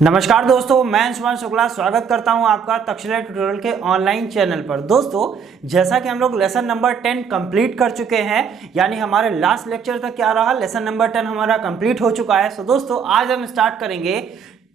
नमस्कार दोस्तों, मैं अंशुमान शुक्ला स्वागत करता हूं आपका तक्षशिला ट्यूटोरियल के ऑनलाइन चैनल पर। दोस्तों, जैसा कि हम लोग लेसन नंबर 10 कंप्लीट कर चुके हैं, यानी हमारे लास्ट लेक्चर तक क्या रहा, लेसन नंबर 10 हमारा कंप्लीट हो चुका है। दोस्तों, आज हम स्टार्ट करेंगे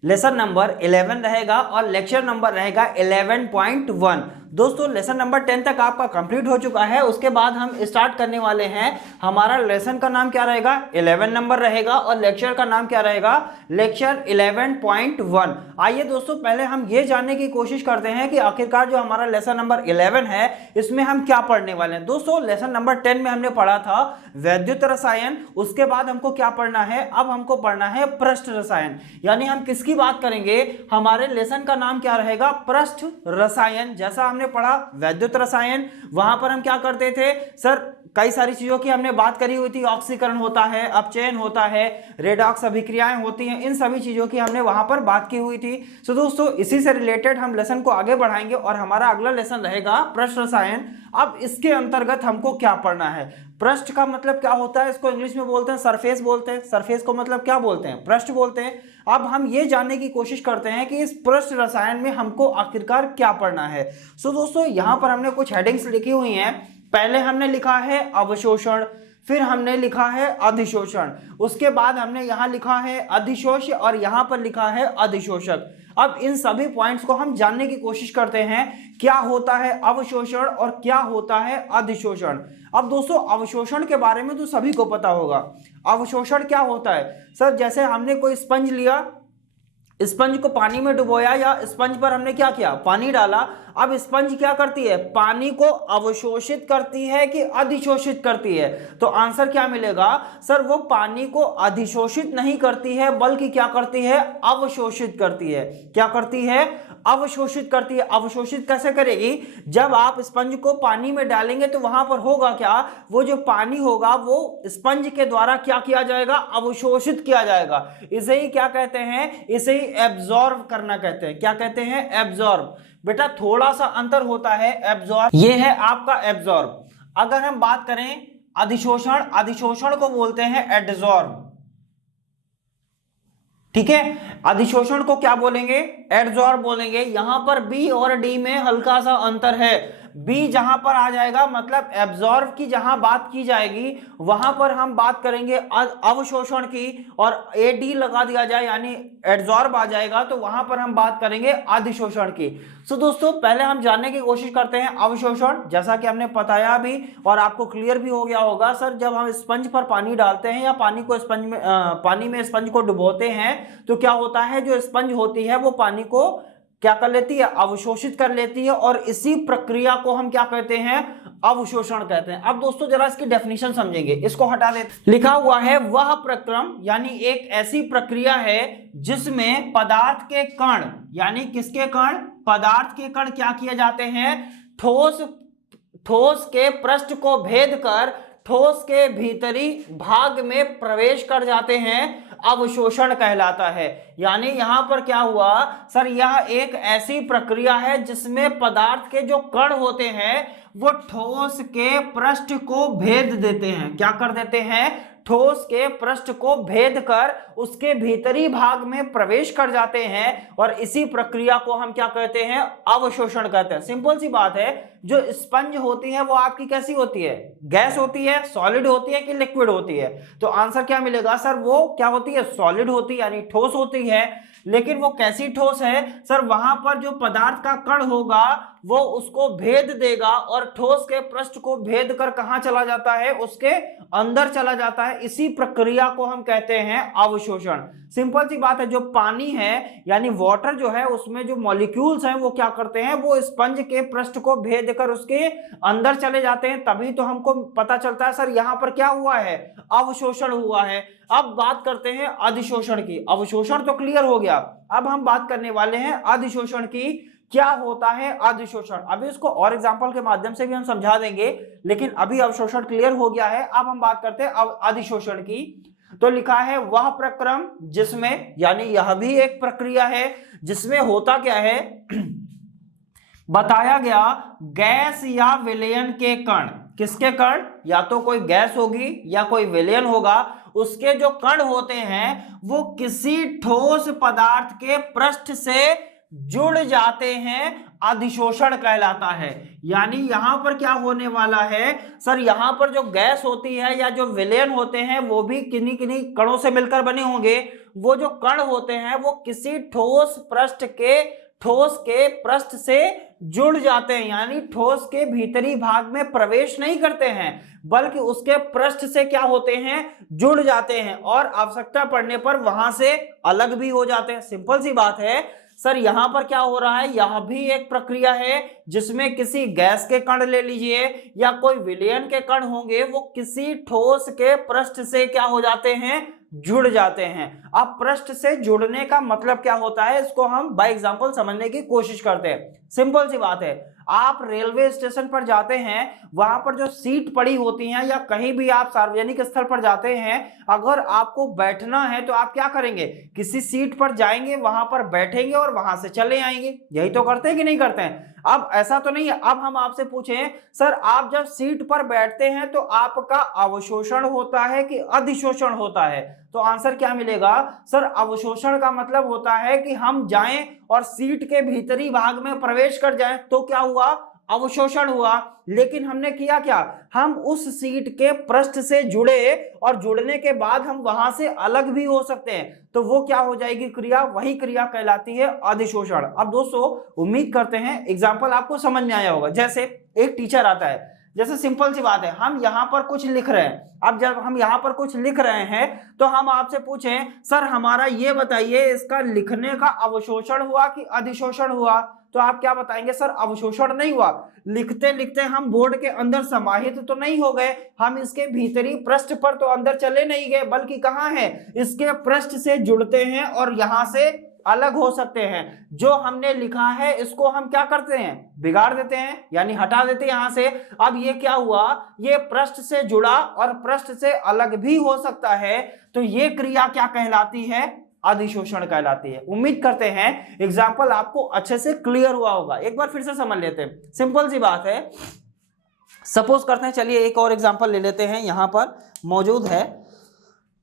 लेसन नंबर 11 रहेगा और लेक्चर नंबर रहेगा 11.1। दोस्तों, लेसन नंबर 10 तक आपका कंप्लीट हो चुका है। उसके बाद हम स्टार्ट करने वाले हैं, हमारा लेसन का नाम क्या रहेगा, 11 नंबर रहेगा और लेक्चर का नाम क्या रहेगा, लेक्चर 11.1। आइए दोस्तों, पहले हम ये जानने की कोशिश करते हैं कि आखिरकार जो हमारा लेसन नंबर 11 है इसमें हम क्या पढ़ने वाले हैं। दोस्तों, लेसन नंबर 10 में हमने पढ़ा था वैद्युत रसायन, उसके बाद हमको क्या पढ़ना है, अब हमको पढ़ना है पृष्ठ रसायन। यानी हम किसकी बात करेंगे, हमारे लेसन का नाम क्या रहेगा, पृष्ठ रसायन। जैसा हमने पढ़ा वैद्युत रसायन, वहां पर हम क्या करते थे सर, कई सारी चीजों की हमने बात करी हुई थी, ऑक्सीकरण होता है, अपचयन होता है, रेडॉक्स अभिक्रियाएं होती हैं, इन सभी चीजों की हमने वहां पर बात की हुई थी। तो दोस्तों, इसी से रिलेटेड हम लेसन को आगे बढ़ाएंगे और हमारा अगला लेसन रहेगा पृष्ठ रसायन। अब इसके अंतर्गत हमको क्या पढ़ना है, पृष्ठ का मतलब क्या होता है, इसको इंग्लिश में बोलते हैं सरफेस बोलते हैं, सरफेस को मतलब क्या बोलते हैं, पृष्ठ बोलते हैं। अब हम ये जानने की कोशिश करते हैं कि इस पृष्ठ रसायन में हमको आखिरकार क्या पढ़ना है। दोस्तों, यहां पर हमने कुछ हेडिंग्स लिखी हुई हैं। पहले हमने लिखा है अवशोषण, फिर हमने लिखा है अधिशोषण, उसके बाद हमने यहां लिखा है अधिशोष और यहां पर लिखा है अधिशोषक। अब इन सभी पॉइंट्स को हम जानने की कोशिश करते हैं, क्या होता है अवशोषण और क्या होता है अधिशोषण। अब दोस्तों, अवशोषण के बारे में तो सभी को पता होगा। अवशोषण क्या होता है सर, जैसे हमने कोई स्पंज लिया, स्पंज को पानी में डुबोया या स्पंज पर हमने क्या किया, पानी डाला। अब स्पंज क्या करती है, पानी को अवशोषित करती है कि अधिशोषित करती है। तो आंसर क्या मिलेगा सर, वो पानी को अधिशोषित नहीं करती है बल्कि क्या करती है, अवशोषित करती है। क्या करती है, अवशोषित करती है। अवशोषित कैसे करेगी, जब आप स्पंज को पानी में डालेंगे तो वहां पर होगा क्या, वो जो पानी होगा वो स्पंज के द्वारा क्या किया जाएगा, अवशोषित किया जाएगा। इसे ही क्या कहते हैं, इसे ही एब्जॉर्ब करना कहते हैं। क्या कहते हैं, एब्जॉर्ब। बेटा थोड़ा सा अंतर होता है, एब्जॉर्ब ये है आपका एब्जॉर्ब। अगर हम बात करें अधिशोषण, अधिशोषण को बोलते हैं एडजॉर्ब। ठीक है, अधिशोषण को क्या बोलेंगे, एडजॉर्ब बोलेंगे। यहां पर बी और डी में हल्का सा अंतर है। बी जहां पर आ जाएगा मतलब एब्जॉर्ब की जहां बात की जाएगी वहां पर हम बात करेंगे अवशोषण की, और एडी लगा दिया जाए यानी एब्जॉर्ब आ जाएगा तो वहां पर हम बात करेंगे अधिशोषण की। दोस्तों, पहले हम जानने की कोशिश करते हैं अवशोषण। जैसा कि हमने बताया भी और आपको क्लियर भी हो गया होगा सर, जब हम स्पंज पर पानी डालते हैं या पानी में स्पंज को डुबोते हैं तो क्या होता है, जो स्पंज होती है वो पानी को क्या कर लेती है, अवशोषित कर लेती है, और इसी प्रक्रिया को हम क्या कहते हैं, अवशोषण कहते हैं। अब दोस्तों जरा इसकी डेफिनेशन समझेंगे, इसको हटा देते। लिखा हुआ है वह प्रक्रम, यानी एक ऐसी प्रक्रिया है जिसमें पदार्थ के कण, यानी किसके कण, पदार्थ के कण क्या किए जाते हैं, ठोस के पृष्ठ को भेद कर ठोस के भीतरी भाग में प्रवेश कर जाते हैं, अवशोषण कहलाता है। यानी यहां पर क्या हुआ सर, यह एक ऐसी प्रक्रिया है जिसमें पदार्थ के जो कण होते हैं वो ठोस के पृष्ठ को भेद देते हैं। क्या कर देते हैं, ठोस के पृष्ठ को भेद कर उसके भीतरी भाग में प्रवेश कर जाते हैं, और इसी प्रक्रिया को हम क्या कहते हैं, अवशोषण कहते हैं। सिंपल सी बात है, जो स्पंज होती है वो आपकी कैसी होती है, गैस होती है, सॉलिड होती है कि लिक्विड होती है। तो आंसर क्या मिलेगा सर, वो क्या होती है, सॉलिड होती है यानी ठोस होती है। लेकिन वो कैसी ठोस है सर, वहां पर जो पदार्थ का कण होगा वो उसको भेद देगा और ठोस के पृष्ठ को भेद कर कहां चला जाता है, उसके अंदर चला जाता है। इसी प्रक्रिया को हम कहते हैं अवशोषण। सिंपल सी बात है, जो पानी है यानी वाटर जो है उसमें जो मॉलिक्यूल्स हैं वो क्या करते हैं, वो स्पंज के पृष्ठ को भेद कर उसके अंदर चले जाते हैं, तभी तो हमको पता चलता है सर यहां पर क्या हुआ है, अवशोषण हुआ है। अब बात करते हैं अधिशोषण की। अवशोषण तो क्लियर हो गया, अब हम बात करने वाले हैं अधिशोषण की। क्या होता है अधिशोषण, अभी इसको और एग्जांपल के माध्यम से भी हम समझा देंगे, लेकिन अभी अवशोषण क्लियर हो गया है। अब हम बात करते हैं अधिशोषण की। तो लिखा है वह प्रक्रम जिसमें, यानी यह भी एक प्रक्रिया है जिसमें होता क्या है, बताया गया गैस या विलयन के कण, किसके कण? या तो कोई गैस होगी या कोई विलयन होगा, उसके जो कण होते हैं वो किसी ठोस पदार्थ के पृष्ठ से जुड़ जाते हैं, अधिशोषण कहलाता है। यानी यहां पर क्या होने वाला है सर, यहां पर जो गैस होती है या जो विलयन होते हैं वो भी किन्हीं किन्हीं कणों से मिलकर बने होंगे। वो जो कण होते हैं वो किसी ठोस के पृष्ठ से जुड़ जाते हैं, यानी ठोस के भीतरी भाग में प्रवेश नहीं करते हैं बल्कि उसके पृष्ठ से क्या होते हैं, जुड़ जाते हैं और आवश्यकता पड़ने पर वहां से अलग भी हो जाते हैं। सिंपल सी बात है सर। यहां पर क्या हो रहा है, यह भी एक प्रक्रिया है जिसमें किसी गैस के कण ले लीजिए या कोई विलयन के कण होंगे, वो किसी ठोस के पृष्ठ से क्या हो जाते हैं, जुड़ जाते हैं। अब पृष्ठ से जुड़ने का मतलब क्या होता है, इसको हम बाय एग्जांपल समझने की कोशिश करते हैं। सिंपल सी बात है, आप रेलवे स्टेशन पर जाते हैं, वहां पर जो सीट पड़ी होती हैं या कहीं भी आप सार्वजनिक स्थल पर जाते हैं, अगर आपको बैठना है तो आप क्या करेंगे, किसी सीट पर जाएंगे, वहां पर बैठेंगे और वहां से चले आएंगे। यही तो करते हैं कि नहीं करते हैं? अब ऐसा तो नहीं है। अब हम आपसे पूछें सर, आप जब सीट पर बैठते हैं तो आपका अवशोषण होता है कि अधिशोषण होता है? तो आंसर क्या मिलेगा सर, अवशोषण का मतलब होता है कि हम जाएं और सीट के भीतरी भाग में प्रवेश कर जाएं, तो क्या हुआ, अवशोषण हुआ। लेकिन हमने किया क्या, हम उस सीट के पृष्ठ से जुड़े और जुड़ने के बाद हम वहां से अलग भी हो सकते हैं, तो वो क्या हो जाएगी क्रिया, वही क्रिया कहलाती है अधिशोषण। अब दोस्तों उम्मीद करते हैं एग्जाम्पल आपको समझ में आया होगा। जैसे एक टीचर आता है, जैसे सिंपल सी बात है, हम यहां पर कुछ लिख रहे हैं। अब जब हम यहां पर कुछ लिख रहे हैं तो हम आपसे पूछें सर हमारा ये बताइए, इसका लिखने का अवशोषण हुआ कि अधिशोषण हुआ? तो आप क्या बताएंगे, सर अवशोषण नहीं हुआ। लिखते लिखते हम बोर्ड के अंदर समाहित तो नहीं हो गए, हम इसके भीतरी पृष्ठ पर तो अंदर चले नहीं गए, बल्कि कहां है, इसके पृष्ठ से जुड़ते हैं और यहां से अलग हो सकते हैं। जो हमने लिखा है इसको हम क्या करते हैं, बिगाड़ देते हैं, यानी हटा देते हैं यहां से। अब ये क्या हुआ, ये पृष्ठ से जुड़ा और पृष्ठ से अलग भी हो सकता है, तो ये क्रिया क्या कहलाती है, अधिशोषण कहलाती है। उम्मीद करते हैं एग्जाम्पल आपको अच्छे से क्लियर हुआ होगा। एक बार फिर से समझ लेते हैं, सिंपल सी बात है। सपोज करते हैं, चलिए एक और एग्जाम्पल ले लेते हैं। यहां पर मौजूद है,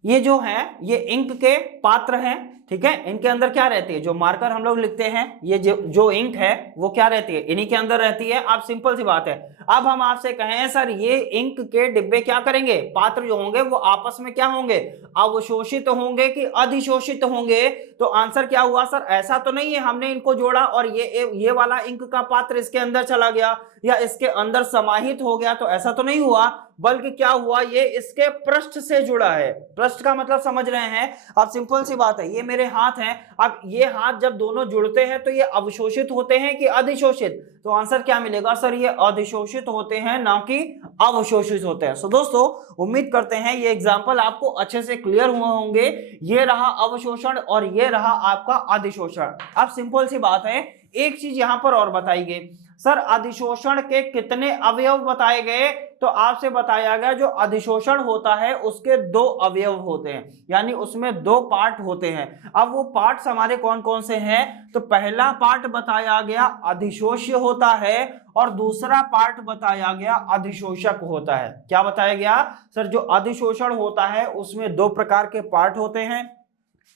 ये जो है ये इंक के पात्र हैं, ठीक है। इनके अंदर क्या रहती है, जो मार्कर हम लोग लिखते हैं, ये जो इंक है वो क्या रहती है, इन्हीं के अंदर रहती है। अब सिंपल सी बात है, अब हम आपसे कहें सर ये इंक के डिब्बे क्या करेंगे, पात्र जो होंगे वो आपस में क्या होंगे, अवशोषित होंगे कि अधिशोषित होंगे? तो आंसर क्या हुआ सर, ऐसा तो नहीं है हमने इनको जोड़ा और ये वाला इंक का पात्र इसके अंदर चला गया या इसके अंदर समाहित हो गया, तो ऐसा तो नहीं हुआ, बल्कि क्या हुआ, ये इसके पृष्ठ से जुड़ा है। पृष्ठ का मतलब समझ रहे हैं? अब सिंपल सी बात है, ये मेरे हाथ हैं, अब ये हाथ जब दोनों जुड़ते हैं तो ये अवशोषित होते हैं कि अधिशोषित? तो आंसर क्या मिलेगा सर, ये अधिशोषित होते हैं ना कि अवशोषित होते हैं। सो दोस्तों उम्मीद करते हैं ये एग्जांपल आपको अच्छे से क्लियर हुए होंगे। ये रहा अवशोषण और ये रहा आपका अधिशोषण। अब सिंपल सी बात है, एक चीज यहां पर और बताई गई, सर अधिशोषण के कितने अवयव बताए गए? तो आपसे बताया गया जो अधिशोषण होता है उसके 2 अवयव होते हैं, यानी उसमें 2 पार्ट होते हैं। अब वो पार्ट्स हमारे कौन कौन से हैं? तो पहला पार्ट बताया गया अधिशोष्य होता है और दूसरा पार्ट बताया गया अधिशोषक होता है। क्या बताया गया सर, जो अधिशोषण होता है उसमें 2 प्रकार के पार्ट होते हैं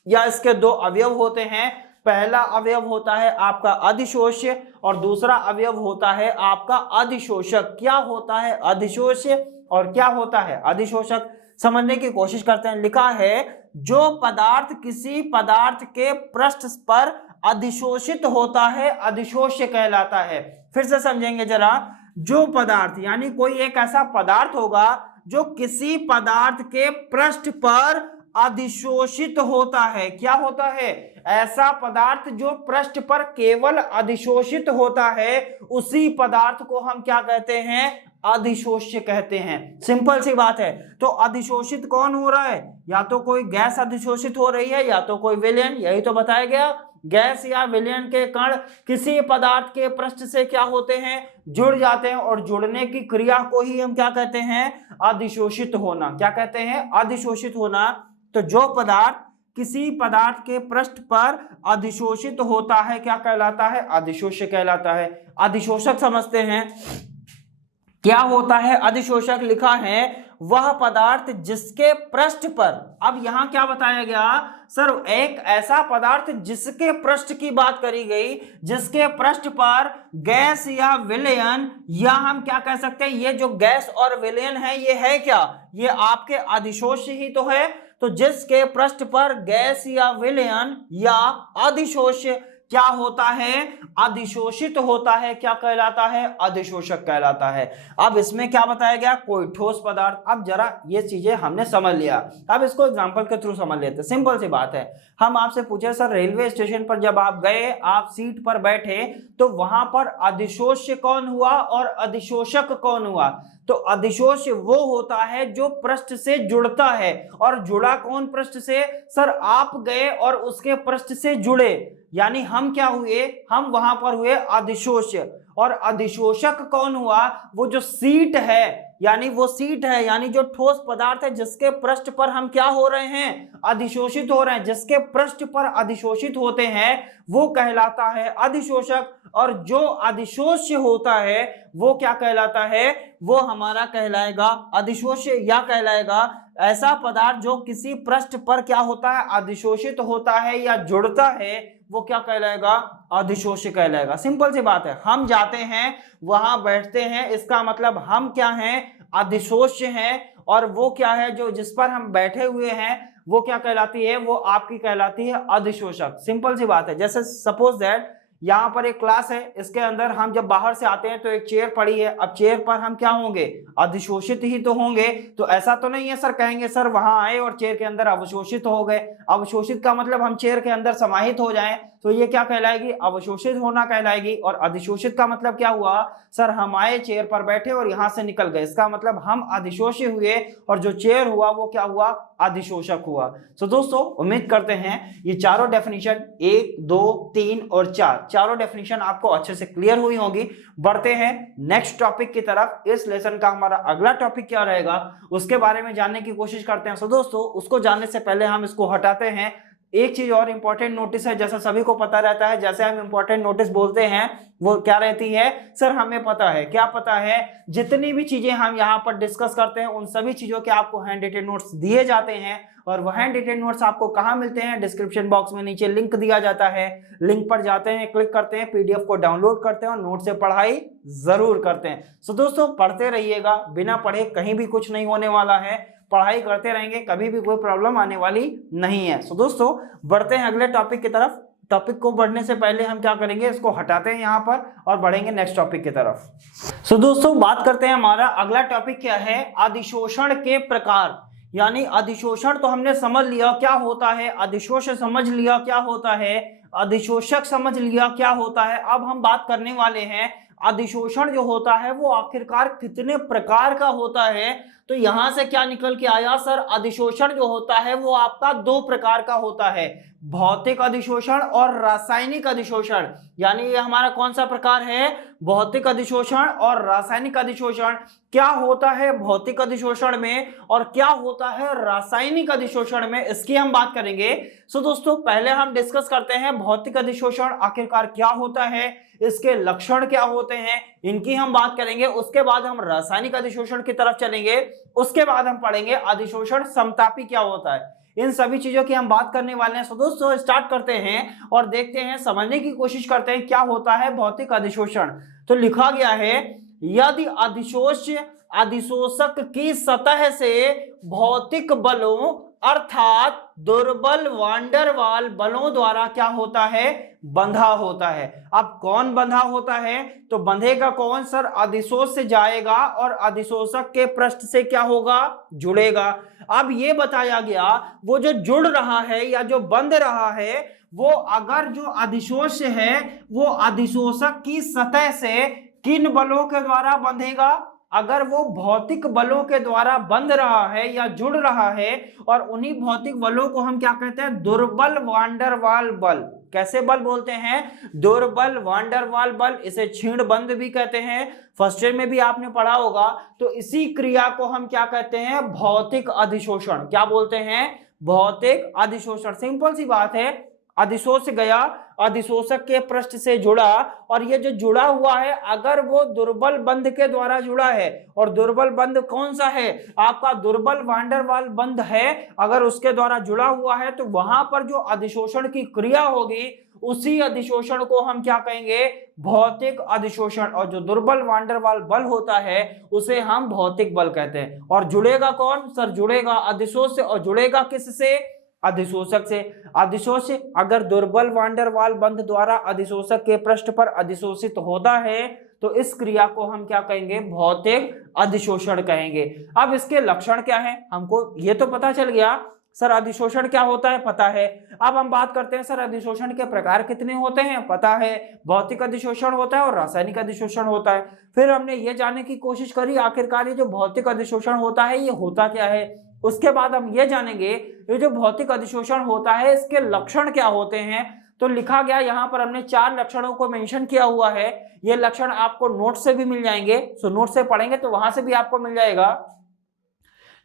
या इसके 2 अवयव होते हैं। पहला अवयव होता है आपका अधिशोष्य और दूसरा अवयव होता है आपका अधिशोषक। क्या होता है अधिशोष्य और क्या होता है अधिशोषक, समझने की कोशिश करते हैं। लिखा है जो पदार्थ किसी पदार्थ के पृष्ठ पर अधिशोषित होता है अधिशोष्य कहलाता है। फिर से समझेंगे जरा, जो पदार्थ यानी कोई एक ऐसा पदार्थ होगा जो किसी पदार्थ के पृष्ठ पर अधिशोषित होता है। क्या होता है? ऐसा पदार्थ जो पृष्ठ पर केवल अधिशोषित होता है, उसी पदार्थ को हम क्या कहते हैं? अधिशोष्य कहते हैं। सिंपल सी बात है। तो अधिशोषित कौन हो रहा है? या तो कोई गैस अधिशोषित हो रही है या तो कोई विलयन, यही तो बताया गया। गैस या विलयन के कण किसी पदार्थ के पृष्ठ से क्या होते हैं? जुड़ जाते हैं और जुड़ने की क्रिया को ही हम क्या कहते हैं? अधिशोषित होना। क्या कहते हैं? अधिशोषित होना। तो जो पदार्थ किसी पदार्थ के पृष्ठ पर अधिशोषित होता है क्या कहलाता है? अधिशोष्य कहलाता है। अधिशोषक समझते हैं। क्या होता है अधिशोषक, लिखा है वह पदार्थ जिसके पृष्ठ पर, अब यहां क्या बताया गया सर, एक ऐसा पदार्थ जिसके पृष्ठ की बात करी गई, जिसके पृष्ठ पर गैस या विलयन, या हम क्या कह सकते हैं, ये जो गैस और विलयन है ये है क्या, ये आपके अधिशोष्य ही तो है। तो जिसके पृष्ठ पर गैस या विलयन या अधिशोष्य क्या होता है, अधिशोषित होता है, क्या कहलाता है, अधिशोषक कहलाता है। अब इसमें क्या बताया गया, कोई ठोस पदार्थ। अब जरा ये चीजें हमने समझ लिया, अब इसको एग्जांपल के थ्रू समझ लेते हैं। सिंपल सी बात है, हम आपसे पूछे सर रेलवे स्टेशन पर जब आप गए, आप सीट पर बैठे, तो वहां पर अधिशोष्य कौन हुआ और अधिशोषक कौन हुआ। तो अधिशोष्य वो होता है जो पृष्ठ से जुड़ता है, और जुड़ा कौन पृष्ठ से, सर आप गए और उसके पृष्ठ से जुड़े, यानी हम क्या हुए, हम वहां पर हुए अधिशोष्य। और अधिशोषक कौन हुआ, वो जो सीट है, यानी वो सीट है, यानी जो ठोस पदार्थ है जिसके पृष्ठ पर हम क्या हो रहे हैं, अधिशोषित हो रहे हैं, जिसके पृष्ठ पर अधिशोषित होते हैं वो कहलाता है अधिशोषक। और जो अधिशोष्य होता है वो क्या कहलाता है, वो हमारा कहलाएगा अधिशोष्य, या कहलाएगा ऐसा पदार्थ जो किसी पृष्ठ पर क्या होता है, अधिशोषित होता है या जुड़ता है, वो क्या कहलाएगा, अधिशोष्य कहलाएगा। सिंपल सी बात है, हम जाते हैं वहां बैठते हैं, इसका मतलब हम क्या हैं, अधिशोष्य हैं, और वो क्या है जो जिस पर हम बैठे हुए हैं वो क्या कहलाती है, वो आपकी कहलाती है अधिशोषक। सिंपल सी बात है। जैसे सपोज दैट यहाँ पर एक क्लास है, इसके अंदर हम जब बाहर से आते हैं तो एक चेयर पड़ी है, अब चेयर पर हम क्या होंगे, अधिशोषित ही तो होंगे। तो ऐसा तो नहीं है सर कहेंगे सर वहां आए और चेयर के अंदर अवशोषित हो गए, अवशोषित का मतलब हम चेयर के अंदर समाहित हो जाएं, तो ये क्या कहलाएगी, अवशोषित होना कहलाएगी। और अधिशोषित का मतलब क्या हुआ, सर हम आए चेयर पर बैठे और यहां से निकल गए, इसका मतलब हम अधिशोषी हुए, और जो चेयर हुआ वो क्या हुआ, अधिशोषक हुआ। तो दोस्तों उम्मीद करते हैं ये चारों डेफिनेशन 1, 2, 3 और 4 चारों डेफिनेशन आपको अच्छे से क्लियर हुई होंगी। बढ़ते हैं नेक्स्ट टॉपिक की तरफ। इस लेसन का हमारा अगला टॉपिक क्या रहेगा उसके बारे में जानने की कोशिश करते हैं। सो दोस्तों उसको जानने से पहले हम इसको हटाते हैं। एक चीज और इंपॉर्टेंट नोटिस है, जैसा सभी को पता रहता है, जैसे हम इंपॉर्टेंट नोटिस बोलते हैं वो क्या रहती है, सर हमें पता है, क्या पता है, जितनी भी चीजें हम यहाँ पर डिस्कस करते हैं उन सभी चीजों के आपको हैंड रिटेन नोट्स दिए जाते हैं। और वह हैंड रिटेन नोट्स आपको कहाँ मिलते हैं, डिस्क्रिप्शन बॉक्स में नीचे लिंक दिया जाता है, लिंक पर जाते हैं, क्लिक करते हैं, पीडीएफ को डाउनलोड करते हैं और नोट से पढ़ाई जरूर करते हैं। सो दोस्तों पढ़ते रहिएगा, बिना पढ़े कहीं भी कुछ नहीं होने वाला है, पढ़ाई करते रहेंगे, कभी भी कोई प्रॉब्लम आने वाली नहीं है। सो दोस्तों बढ़ते हैं अगले टॉपिक की तरफ। टॉपिक को बढ़ने से पहले हम क्या करेंगे, इसको हटाते हैं यहाँ पर और बढ़ेंगे नेक्स्ट टॉपिक की तरफ। सो दोस्तों बात करते हैं, हमारा अगला टॉपिक क्या है, अधिशोषण के प्रकार। यानी अधिशोषण तो हमने समझ लिया क्या होता है, अधिशोषण समझ लिया क्या होता है, अधिशोषक समझ लिया क्या होता है। अब हम बात करने वाले हैं अधिशोषण जो होता है वो आखिरकार कितने प्रकार का होता है। तो यहां से क्या निकल के आया सर, अधिशोषण जो होता है वो आपका 2 प्रकार का होता है, भौतिक अधिशोषण और रासायनिक अधिशोषण। यानी ये हमारा कौन सा प्रकार है, भौतिक अधिशोषण और रासायनिक अधिशोषण। क्या होता है भौतिक अधिशोषण में और क्या होता है रासायनिक अधिशोषण में, इसकी हम बात करेंगे। सो दोस्तों पहले हम डिस्कस करते हैं भौतिक अधिशोषण आखिरकार क्या होता है, इसके लक्षण क्या होते हैं, इनकी हम बात करेंगे। उसके बाद हम रासायनिक अधिशोषण की तरफ चलेंगे, उसके बाद हम पढ़ेंगे अधिशोषण समतापी क्या होता है। इन सभी चीजों की हम बात करने वाले हैं। सो दोस्तों स्टार्ट करते हैं और देखते हैं, समझने की कोशिश करते हैं क्या होता है भौतिक अधिशोषण। तो लिखा गया है, यदि अधिशोषक की सतह से भौतिक बलों अर्थात दुर्बल वांडरवाल बलों द्वारा क्या होता है, बंधा होता है। अब कौन बंधा होता है, तो बंधेगा कौन सर, अधिशोष से जाएगा और अधिशोषक के पृष्ठ से क्या होगा, जुड़ेगा। अब ये बताया गया वो जो जुड़ रहा है या जो बंध रहा है वो अगर जो अधिशोष है वो अधिशोषक की सतह से किन बलों के द्वारा बंधेगा, अगर वो भौतिक बलों के द्वारा बंध रहा है या जुड़ रहा है, और उन्हीं भौतिक बलों को हम क्या कहते हैं, दुर्बल वांडरवाल बल। कैसे बल बोलते हैं, दुर्बल वांडरवाल बल, इसे क्षीण बंध भी कहते हैं, फर्स्ट ईयर में भी आपने पढ़ा होगा। तो इसी क्रिया को हम क्या कहते हैं, भौतिक अधिशोषण। क्या बोलते हैं, भौतिक अधिशोषण। सिंपल सी बात है, अधिशोष गया, अधिशोषक के पृष्ठ से जुड़ा, और ये जो जुड़ा हुआ है अगर वो दुर्बल बंध के द्वारा जुड़ा है, और दुर्बल बंध कौन सा है, आपका दुर्बल वान डेर वाल्स बंध है, अगर उसके द्वारा जुड़ा हुआ है तो वहां पर जो अधिशोषण की क्रिया होगी उसी अधिशोषण को हम क्या कहेंगे, भौतिक अधिशोषण। और जो दुर्बल वान डेर वाल्स बल होता है उसे हम भौतिक बल कहते हैं। और जुड़ेगा कौन सर, जुड़ेगा अधिशोष से, और जुड़ेगा किससे, अधिशोषक से। अधिशोष अगर दुर्बल वान डेर वाल्स बंध द्वारा अधिशोषक के पृष्ठ पर अधिशोषित होता है तो इस क्रिया को हम क्या कहेंगे, भौतिक अधिशोषण कहेंगे। अब इसके लक्षण क्या है, हमको ये तो पता चल गया सर अधिशोषण क्या होता है, पता है। अब हम बात करते हैं सर अधिशोषण के प्रकार कितने होते हैं, पता है। भौतिक अधिशोषण होता है और रासायनिक अधिशोषण होता है। फिर हमने ये जानने की कोशिश करी आखिरकार ये जो भौतिक अधिशोषण होता है ये होता क्या है। उसके बाद हम ये जानेंगे ये जो भौतिक अधिशोषण होता है इसके लक्षण क्या होते हैं। तो लिखा गया यहाँ पर हमने 4 लक्षणों को मेंशन किया हुआ है। ये लक्षण आपको नोट से भी मिल जाएंगे, सो नोट से पढ़ेंगे तो वहां से भी आपको मिल जाएगा।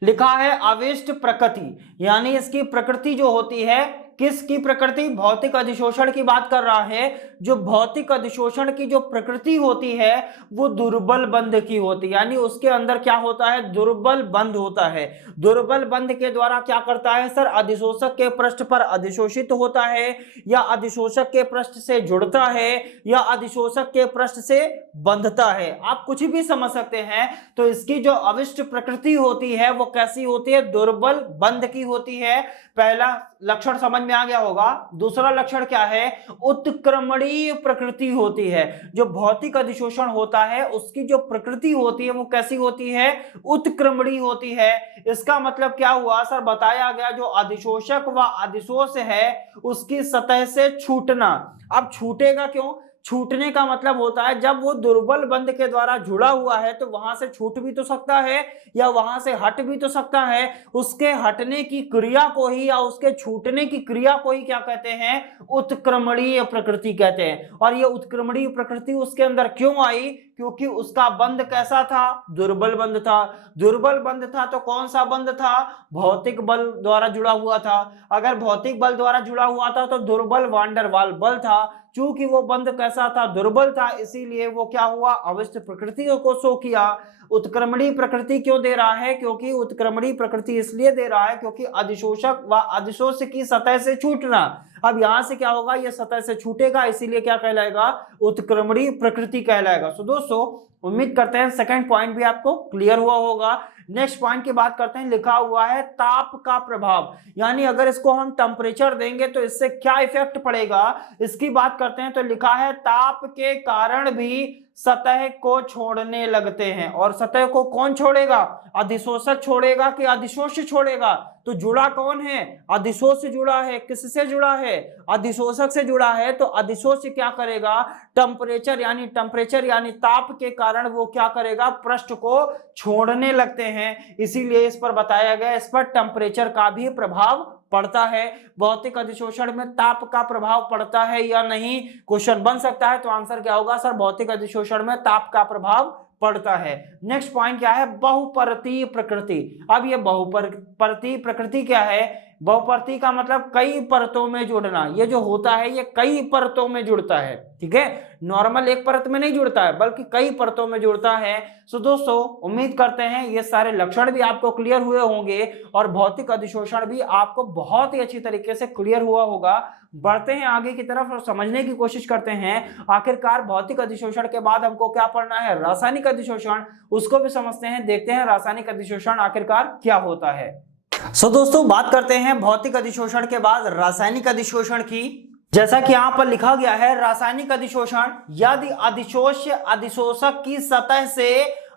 लिखा है अविष्ट प्रकृति, यानी इसकी प्रकृति जो होती है, किसकी प्रकृति, भौतिक अधिशोषण की बात कर रहा है। जो भौतिक अधिशोषण की जो प्रकृति होती है वो दुर्बल बंध की होती है, यानी उसके अंदर क्या होता है, दुर्बल बंध होता है। दुर्बल बंध के द्वारा क्या करता है सर, अधिशोषक के पृष्ठ पर अधिशोषित होता है, या अधिशोषक के पृष्ठ से जुड़ता है, या अधिशोषक के पृष्ठ से बंधता है। आप कुछ भी समझ सकते हैं। तो इसकी जो अविष्ट प्रकृति होती है वो कैसी होती है, दुर्बल बंध की होती है। पहला लक्षण समझ में आ गया होगा। दूसरा लक्षण क्या है, उत्क्रमणीय प्रकृति होती है। जो भौतिक अधिशोषण होता है उसकी जो प्रकृति होती है वो कैसी होती है, उत्क्रमणीय होती है। इसका मतलब क्या हुआ सर, बताया गया जो अधिशोषक व अधिशोष है उसकी सतह से छूटना। अब छूटेगा क्यों, छूटने का मतलब होता है जब वो दुर्बल बंध के द्वारा जुड़ा हुआ है तो वहां से छूट भी तो सकता है या वहां से हट भी तो सकता है। उसके हटने की क्रिया को ही या उसके छूटने की क्रिया को ही क्या कहते हैं, उत्क्रमणीय प्रकृति कहते हैं। और ये उत्क्रमणीय प्रकृति उसके अंदर क्यों आई, क्योंकि उसका बंध कैसा था, दुर्बल बंध था। दुर्बल बंध था तो कौन सा बंध था, भौतिक बल द्वारा जुड़ा हुआ था। अगर भौतिक बल द्वारा जुड़ा हुआ था तो दुर्बल वान डेर वाल्स बल था। चूंकि वो बंध कैसा था, दुर्बल था, इसीलिए वो क्या हुआ, अविष्ट प्रकृति को शो किया। उत्क्रमणीय प्रकृति क्यों दे रहा है, क्योंकि उत्क्रमणीय प्रकृति इसलिए दे रहा है क्योंकि अधिशोषक व अधिशोष की सतह से छूटना। अब यहां से क्या होगा, ये सतह से छूटेगा, इसीलिए क्या कहलाएगा, उत्क्रमणीय प्रकृति कहलाएगा। सो दोस्तों उम्मीद करते हैं सेकंड पॉइंट भी आपको क्लियर हुआ होगा। नेक्स्ट पॉइंट की बात करते हैं। लिखा हुआ है ताप का प्रभाव, यानी अगर इसको हम टेम्परेचर देंगे तो इससे क्या इफेक्ट पड़ेगा, इसकी बात करते हैं। तो लिखा है ताप के कारण भी सतह को छोड़ने लगते हैं। और सतह को कौन छोड़ेगा, अधिशोषक छोड़ेगा कि अधिशोष छोड़ेगा। तो जुड़ा कौन है, अधिशोष से जुड़ा है। किससे जुड़ा है, अधिशोषक से जुड़ा है। तो अधिशोष क्या करेगा, टेम्परेचर यानी ताप के कारण वो क्या करेगा, पृष्ठ को छोड़ने लगते हैं। इसीलिए इस पर बताया गया, इस पर टेम्परेचर का भी प्रभाव पड़ता है। भौतिक अधिशोषण में ताप का प्रभाव पड़ता है या नहीं, क्वेश्चन बन सकता है। तो आंसर क्या होगा सर, भौतिक अधिशोषण में ताप का प्रभाव पड़ता है। नेक्स्ट पॉइंट क्या है, बहुपरतीय प्रकृति। अब ये बहुपरतीय प्रकृति क्या है, बहुपरतीय का मतलब कई परतों में जुड़ना। ये जो होता है ये कई परतों में जुड़ता है, ठीक है, नॉर्मल एक परत में नहीं जुड़ता है बल्कि कई परतों में जुड़ता है। सो दोस्तों उम्मीद करते हैं ये सारे लक्षण भी आपको क्लियर हुए होंगे और भौतिक अधिशोषण भी आपको बहुत ही अच्छी तरीके से क्लियर हुआ होगा। बढ़ते हैं आगे की तरफ और समझने की कोशिश करते हैं आखिरकार भौतिक अधिशोषण के बाद हमको क्या पढ़ना है, रासायनिक अधिशोषण। उसको भी समझते हैं, देखते हैं रासायनिक अधिशोषण आखिरकार क्या होता है। सो दोस्तों बात करते हैं भौतिक अधिशोषण के बाद रासायनिक अधिशोषण की। जैसा कि यहां पर लिखा गया है, रासायनिक अधिशोषण यदि अधिशोष अधिशोषक की सतह से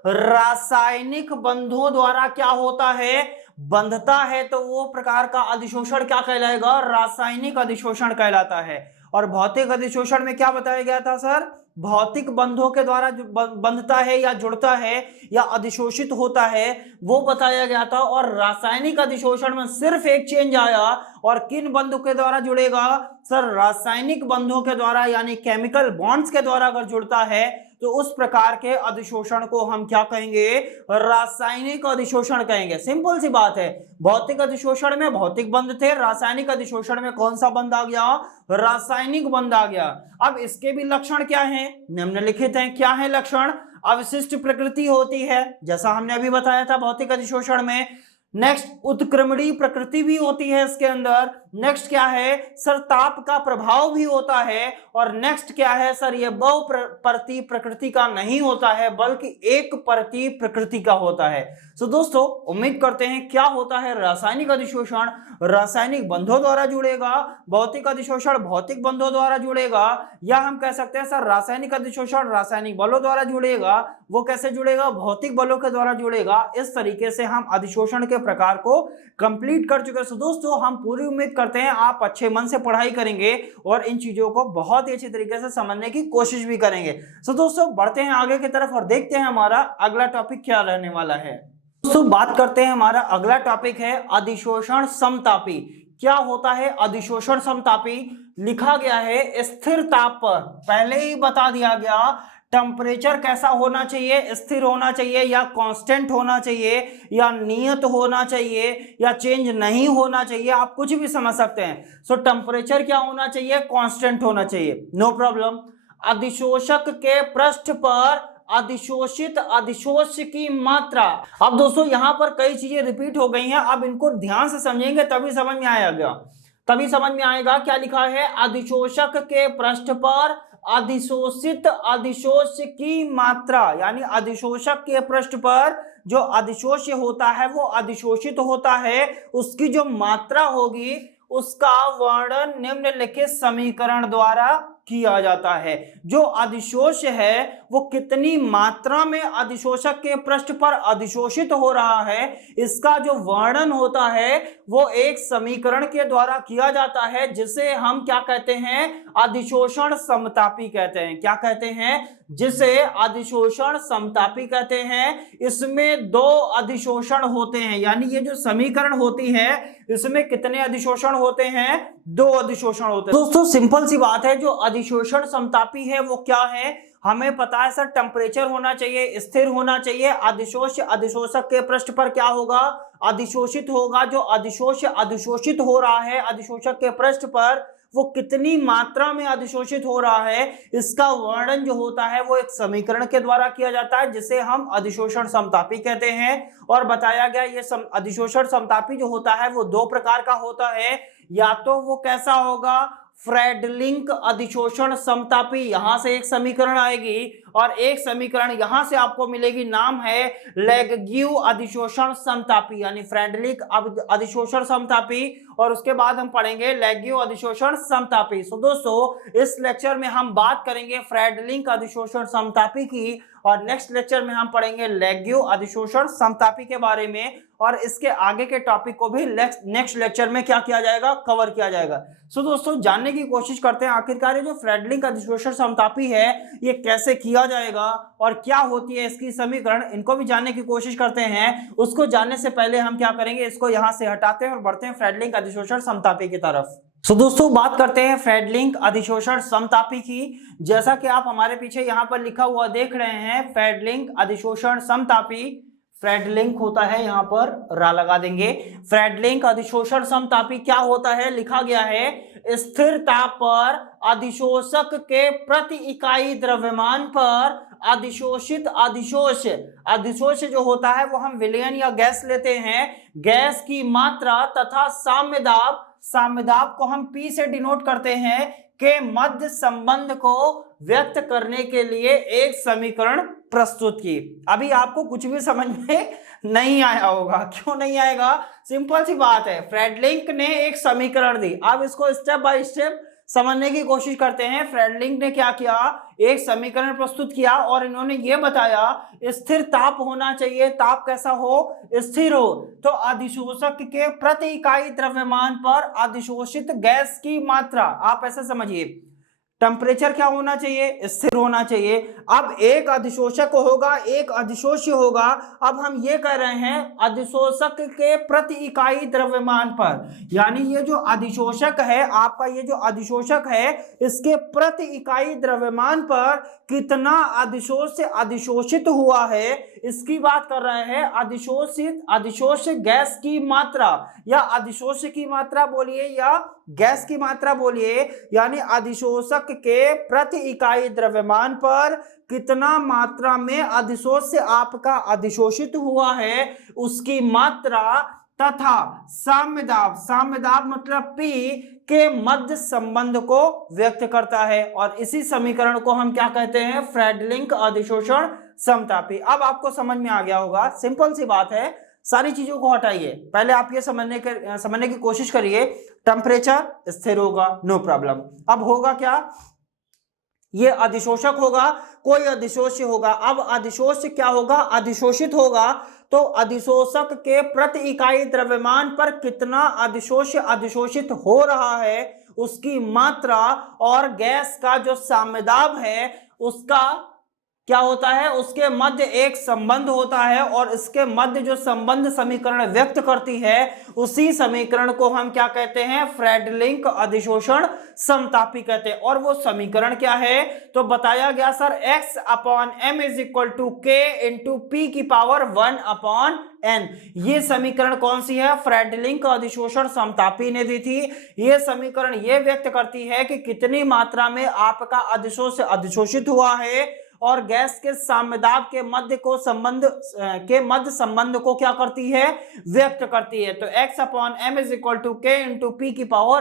रासायनिक बंधों द्वारा क्या होता है, बंधता है, तो वो प्रकार का अधिशोषण क्या कहलाएगा, रासायनिक अधिशोषण कहलाता है। और भौतिक अधिशोषण में क्या बताया गया था सर, भौतिक बंधों के द्वारा बंधता है या जुड़ता है या अधिशोषित होता है वो बताया गया था। और रासायनिक अधिशोषण में सिर्फ एक चेंज आया, और किन बंधों के द्वारा जुड़ेगा सर, रासायनिक बंधों के द्वारा, यानी केमिकल बॉन्ड्स के द्वारा अगर जुड़ता है तो उस प्रकार के अधिशोषण को हम क्या कहेंगे, रासायनिक अधिशोषण कहेंगे। सिंपल सी बात है, भौतिक अधिशोषण में भौतिक बंध थे, रासायनिक अधिशोषण में कौन सा बंध आ गया, रासायनिक बंध आ गया। अब इसके भी लक्षण क्या हैं, निम्नलिखित हैं। क्या है लक्षण, अवशिष्ट प्रकृति होती है, जैसा हमने अभी बताया था भौतिक अधिशोषण में। नेक्स्ट, उत्क्रमणीय प्रकृति भी होती है इसके अंदर। नेक्स्ट क्या है सर, ताप का प्रभाव भी होता है। और नेक्स्ट क्या है सर, ये बहुपरतीय प्रकृति का नहीं होता है बल्कि एक परतीय प्रकृति का होता है। तो दोस्तों उम्मीद करते हैं क्या होता है, रासायनिक अधिशोषण रासायनिक बंधों द्वारा जुड़ेगा, भौतिक अधिशोषण भौतिक बंधों द्वारा जुड़ेगा, या हम कह सकते हैं सर रासायनिक अधिशोषण रासायनिक बलों द्वारा जुड़ेगा। वो कैसे जुड़ेगा, भौतिक बलों के द्वारा जुड़ेगा। इस तरीके से हम अधिशोषण के प्रकार को कंप्लीट कर चुके हैं। तो दोस्तों हम पूरी उम्मीद करते हैं आप अच्छे मन से पढ़ाई करेंगे और इन चीजों को बहुत ही अच्छी तरीके से समझने की कोशिश भी करेंगे। तो दोस्तों बढ़ते हैं आगे की तरफ और देखते हैं हमारा अगला टॉपिक क्या रहने वाला है। दोस्तों बात करते हैं, हमारा अगला टॉपिक है अधिशोषण समतापी। क्या होता है अधिशोषण समतापी, लिखा गया है स्थिर ताप पर, पहले ही बता दिया गया टेम्परेचर कैसा होना चाहिए, स्थिर होना चाहिए या कांस्टेंट होना चाहिए या नियत होना चाहिए या चेंज नहीं होना चाहिए, आप कुछ भी समझ सकते हैं। सो टेम्परेचर क्या होना चाहिए, कांस्टेंट होना चाहिए, नो प्रॉब्लम। अधिशोषक के पृष्ठ पर अधिशोषित अधिशोष की मात्रा। अब दोस्तों यहां पर कई चीजें रिपीट हो गई हैं, अब इनको ध्यान से समझेंगे तभी समझ में आएगा, तभी समझ में आएगा। क्या लिखा है, अधिशोषक के पृष्ठ पर अधिशोषित अधिशोष की मात्रा, यानी अधिशोषक के पृष्ठ पर जो अधिशोष होता है वो अधिशोषित होता है, उसकी जो मात्रा होगी उसका वर्णन निम्नलिखित समीकरण द्वारा किया जाता है। जो अधिशोष है वो कितनी मात्रा में अधिशोषक के पृष्ठ पर अधिशोषित हो रहा है, इसका जो वर्णन होता है वो एक समीकरण के द्वारा किया जाता है, जिसे हम क्या कहते हैं, अधिशोषण समतापी कहते हैं। क्या कहते हैं, जिसे अधिशोषण समतापी कहते हैं। इसमें दो अधिशोषण होते हैं, यानी ये जो समीकरण होती है इसमें कितने अधिशोषण होते हैं, दो अधिशोषण होते हैं। दोस्तों सिंपल सी बात है, जो अधिशोषण समतापी है वो क्या है, हमें पता है सर टेम्परेचर होना चाहिए, स्थिर होना चाहिए, अधिशोष अधिशोषक के पृष्ठ पर क्या होगा, अधिशोषित होगा। जो अधिशोष अधिशोषित हो रहा है अधिशोषक के पृष्ठ पर वो कितनी मात्रा में अधिशोषित हो रहा है, इसका वर्णन जो होता है वो एक समीकरण के द्वारा किया जाता है, जिसे हम अधिशोषण समतापी कहते हैं। और बताया गया ये अधिशोषण समतापी जो होता है वो दो प्रकार का होता है, या तो वो कैसा होगा, फ्रेडलिंक अधिशोषण समतापी, यहां से एक समीकरण आएगी, और एक समीकरण यहां से आपको मिलेगी, नाम है लेग्यू अधिशोषण समतापी, यानी फ्रेडलिक अधिशोषण समतापी, और उसके बाद हम पढ़ेंगे लेग्यू अधिशोषण समतापी। सो दोस्तों इस लेक्चर में हम बात करेंगे फ्रेडलिंक अधिशोषण समतापी की, और नेक्स्ट लेक्चर में हम पढ़ेंगे लेग्यू अधिशोषण समतापी के बारे में, और इसके आगे के टॉपिक को भी नेक्स्ट लेक्चर में क्या किया जाएगा, कवर किया जाएगा। सो दोस्तों जानने की कोशिश करते हैं आखिरकार ये जो फ्रेडलिंक अधिशोषण समतापी है ये कैसे किया जाएगा और क्या होती है इसकी समीकरण, इनको भी जानने की कोशिश करते हैं। उसको जानने से पहले हम क्या करेंगे, इसको यहां से हटाते हैं और बढ़ते हैं फ्रेडलिंक अधिशोषण समतापी की तरफ। सो दोस्तों बात करते हैं फ्रेडलिंक अधिशोषण समतापी की। जैसा कि आप हमारे पीछे यहाँ पर लिखा हुआ देख रहे हैं, फ्रेडलिंक अधिशोषण समतापी, फ्रेडलिंक होता है, यहाँ पर रा लगा देंगे। फ्रेडलिंक अधिशोषण समतापी क्या होता है, लिखा गया है स्थिर ताप पर अधिशोषक के प्रति इकाई द्रव्यमान पर अधिशोषित अधिशोष, अधिशोष जो होता है वो हम विलयन या गैस लेते हैं, गैस की मात्रा तथा साम्य दाब, साम्य दाब को हम P से डिनोट करते हैं, के मध्य संबंध को व्यक्त करने के लिए एक समीकरण प्रस्तुत की। अभी आपको कुछ भी समझ में नहीं आया होगा, क्यों नहीं आएगा, सिंपल सी बात है, फ्रेडलिंक ने एक समीकरण दी। अब इसको स्टेप बाय स्टेप समझने की कोशिश करते हैं। फ्रेडलिंक ने क्या किया, एक समीकरण प्रस्तुत किया और इन्होंने ये बताया स्थिर ताप होना चाहिए, ताप कैसा हो, स्थिर हो। तो अधिशोषक के प्रति इकाई द्रव्यमान पर अधिशोषित गैस की मात्रा, आप ऐसे समझिए टेम्परेचर क्या होना चाहिए, स्थिर होना चाहिए। अब एक अधिशोषक होगा, एक अधिशोष्य होगा। अब हम ये कह रहे हैं अधिशोषक के प्रति इकाई द्रव्यमान पर, यानी ये जो अधिशोषक है आपका, ये जो अधिशोषक है इसके प्रति इकाई द्रव्यमान पर कितना अधिशोष से अधिशोषित हुआ है, इसकी बात कर रहे हैं। अधिशोष गैस की मात्रा या अधिशोष की मात्रा बोलिए या गैस की मात्रा बोलिए, यानी अधिशोषक के प्रति इकाई द्रव्यमान पर कितना मात्रा में अधिशोष से आपका अधिशोषित हुआ है उसकी मात्रा तथा साम्य दाब मतलब P के मध्य संबंध को व्यक्त करता है। और इसी समीकरण को हम क्या कहते हैं, फ्रेडलिंक अधिशोषण समता P। अब आपको समझ में आ गया होगा, सिंपल सी बात है, सारी चीजों को हटाइए, पहले आप ये समझने की कोशिश करिए। टेम्परेचर स्थिर होगा, नो प्रॉब्लम। अब होगा क्या, ये अधिशोषक होगा, कोई अधिशोष्य होगा। अब अधिशोष्य क्या होगा, अधिशोषित होगा। तो अधिशोषक के प्रति इकाई द्रव्यमान पर कितना अधिशोष्य अधिशोषित हो रहा है उसकी मात्रा और गैस का जो साम्यदाब है उसका क्या होता है, उसके मध्य एक संबंध होता है। और इसके मध्य जो संबंध समीकरण व्यक्त करती है उसी समीकरण को हम क्या कहते हैं, फ्रेडलिंक अधिशोषण समतापी कहते हैं। और वो समीकरण क्या है, तो बताया गया sir x/m = k × p⁴ 1/n। ये समीकरण कौन सी है, फ्रेडलिंक अधिशोषण समतापी ने दी थी। ये समीकरण ये व्यक्त करती है कि कितनी मात्रा में आपका अधिशोष से अधिशोषित हुआ है और गैस के साम्यदाब के मध्य संबंध को क्या करती है, व्यक्त करती है। तो x/m = k × p⁴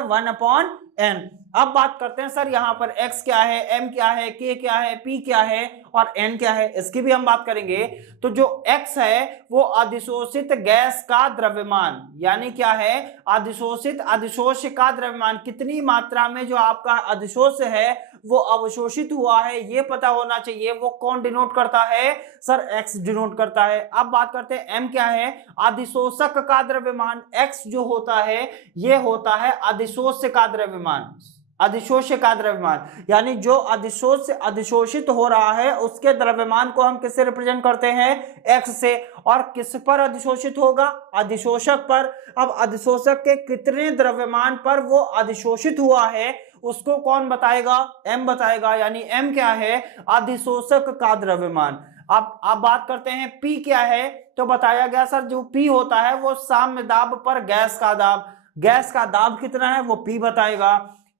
1/n। अब बात करते हैं सर यहाँ पर x क्या है, m क्या है, k क्या है, p क्या है और n क्या है, इसकी भी हम बात करेंगे। तो जो x है वो अधिशोषित गैस का द्रव्यमान, यानी क्या है, अधिशोष का द्रव्यमान, कितनी मात्रा में जो आपका अधिशोष है वो अवशोषित हुआ है ये पता होना चाहिए। वो कौन डिनोट करता है, सर x डिनोट करता है। अब बात करते हैं m क्या है, अधिशोषक का द्रव्यमान। x जो होता है ये होता है अधिशोष का द्रव्यमान, अधिशोष का द्रव्यमान, यानी जो अधिशोष से अधिशोषित हो रहा है उसके द्रव्यमान को हम किससे रिप्रेजेंट करते हैं, x से। और किस पर अधिशोषित होगा, अधिशोषक पर। अब अधिशोषक के कितने द्रव्यमान पर वो अधिशोषित हुआ है उसको कौन बताएगा, m बताएगा, यानी m क्या है, अधिशोषक का द्रव्यमान। अब बात करते हैं p क्या है, तो बताया गया सर जो p होता है वो साम्य दाब पर गैस का दाब कितना है वो p बताएगा।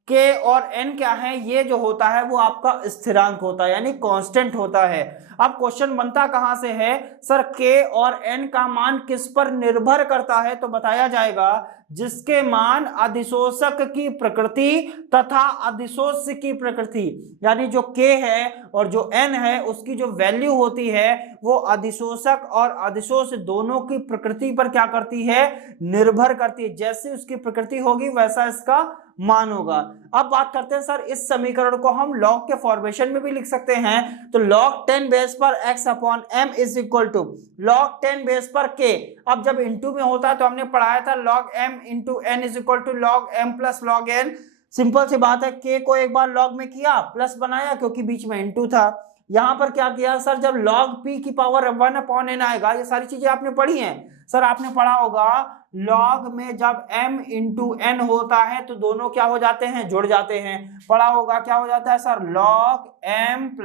k और n क्या है, ये जो होता है वो आपका स्थिरांक होता है, यानी कांस्टेंट होता है। अब क्वेश्चन बनता कहां से है, सर k और n का मान किस पर निर्भर करता है, तो बताया जाएगा जिसके मान अधिशोषक की प्रकृति तथा अधिशोष की प्रकृति, यानी जो k है और जो n है उसकी जो वैल्यू होती है वो अधिशोषक और अधिशोष दोनों की प्रकृति पर क्या करती है, निर्भर करती है। जैसे उसकी प्रकृति होगी वैसा इसका मान होगा। अब बात करते हैं सर इस समीकरण को हम लॉग के फॉर्मेशन में भी लिख सकते हैं। तो log 10 बेस पर x/m = log 10 बेस पर k। अब जब इंटू में होता है तो हमने पढ़ाया था log m × n = log m + log n। Simple सी बात है, k को एक बार log में किया प्लस बनाया क्योंकि बीच में इंटू था। यहां पर क्या किया सर, जब log p⁴ 1/n आएगा, ये सारी चीजें आपने पढ़ी हैं सर, आपने पढ़ा होगा लॉग में जब m × n होता है तो दोनों क्या हो जाते हैं, जुड़ जाते हैं। पढ़ा होगा क्या हो जाता है sir, log m +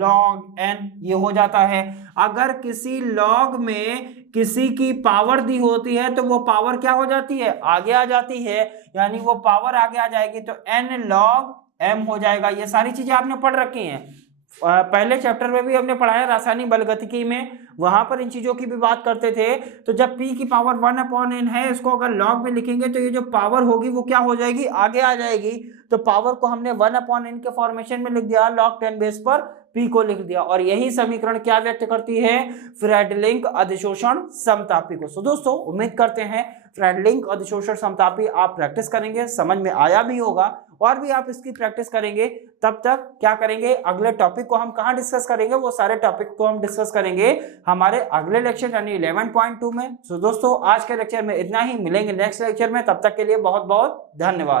log n, ये हो जाता है। अगर किसी लॉग में किसी की पावर दी होती है तो वो पावर क्या हो जाती है, आगे आ जाती है, यानी वो पावर आगे आ जाएगी तो n log m हो जाएगा। ये सारी चीजें आपने पढ़ रखी हैं, पहले चैप्टर में भी हमने पढ़ाया रासायनिक बलगतिकी में, वहां पर इन चीजों की भी बात करते थे। तो जब p⁴ 1/n है, इसको अगर लॉग में लिखेंगे तो ये जो पावर होगी वो क्या हो जाएगी, आगे आ जाएगी। तो पावर को हमने 1/n के फॉर्मेशन में लिख दिया, log 10 बेस पर p को लिख दिया। और यही समीकरण क्या व्यक्त करती है, फ्रेडलिंक अधिशोषण समतापी को। सो दोस्तों उम्मीद करते हैं फ्रेडलिंक अधिशोषण समतापी आप प्रैक्टिस करेंगे, समझ में आया भी होगा और भी आप इसकी प्रैक्टिस करेंगे। तब तक क्या करेंगे, अगले टॉपिक को हम कहाँ डिस्कस करेंगे, वो सारे टॉपिक को हम डिस्कस करेंगे हमारे अगले लेक्चर यानी 11.2 में। सो दोस्तों आज के लेक्चर में इतना ही, मिलेंगे नेक्स्ट लेक्चर में, तब तक के लिए बहुत बहुत धन्यवाद।